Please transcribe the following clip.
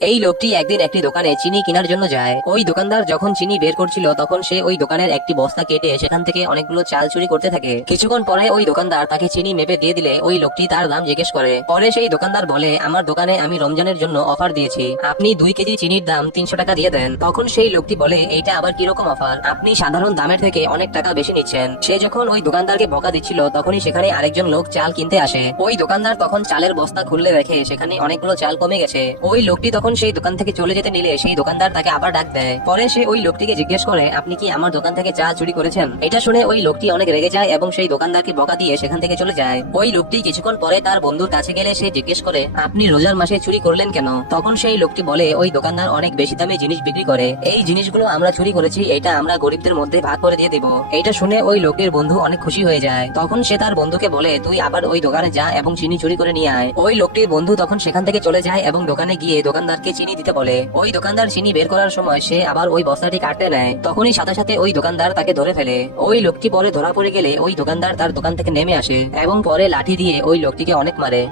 এই লোকটি একদিন একটি দোকানে চিনি কেনার জন্য যায়। ওই দোকানদার যখন চিনি বের করছিল তখন সে ওই দোকানের একটি বস্তা কেটে সেখান থেকে অনেকগুলো চাল চুরি করতে থাকে। কিছুক্ষণ পরে ওই দোকানদার তাকে চিনি মেপে দিয়ে দিলে ওই লোকটি তার দাম জিজ্ঞেস করে। পরে সেই দোকানদার বলে, আমার দোকানে আমি রমজানের জন্য অফার দিয়েছি, আপনি 2 কেজি চিনির দাম 300 টাকা দিয়ে দেন। তখন সেই লোকটি বলে, এইটা আবার কিরকম অফার, আপনি সাধারণ দামের থেকে অনেক টাকা বেশি নিচ্ছেন। সে যখন ওই দোকানদারকে বকা দিচ্ছিল তখনই সেখানে আরেকজন লোক চাল কিনতে আসে। ওই দোকানদার তখন চালের বস্তা খুললে দেখে সেখানে অনেকগুলো চাল কমে গেছে। ওই লোকটি তখন সেই দোকান থেকে চলে যেতে নিলে সেই দোকানদার তাকে আবার ডাক দেয়। পরে সে ওই লোকটিকে জিজ্ঞেস করে, আপনি কি আমার দোকান থেকে চা চুরি করেছেন? এটা শুনে ওই লোকটি অনেক রেগে যায় এবং সেই দোকানদারকে বকা দিয়ে সেখান থেকে চলে যায়। ওই লোকটি কিছুক্ষণ পরে তার বন্ধুর কাছে গেলে সে জিজ্ঞেস করে, আপনি রোজার মাসে চুরি করলেন কেন? তখন সেই লোকটি বলে, ওই দোকানদার অনেক বেশি দামে জিনিস বিক্রি করে, এই জিনিসগুলো আমরা চুরি করেছি, এটা আমরা গরিবদের মধ্যে ভাগ করে দিয়ে দেবো। এটা শুনে ওই লোকটির বন্ধু অনেক খুশি হয়ে যায়। তখন সে তার বন্ধুকে বলে, তুই আবার ওই দোকানে যা এবং চিনি চুরি করে নিয়ে আয়। ওই লোকটির বন্ধু তখন সেখান থেকে চলে যায় এবং দোকানে গিয়ে দোকানদারকে চিনি দিতে বলে। ওই দোকানদার চিনি বের করার সময় সে আবার ওই বস্তাটি কাটতে নেয়। তখনই সাথে সাথে ওই দোকানদার তাকে ধরে ফেলে। ওই লোকটি পরে ধরা পড়ে গেলে ওই দোকানদার তার দোকান থেকে নেমে আসে এবং পরে লাঠি দিয়ে ওই লোকটিকে অনেক মারে।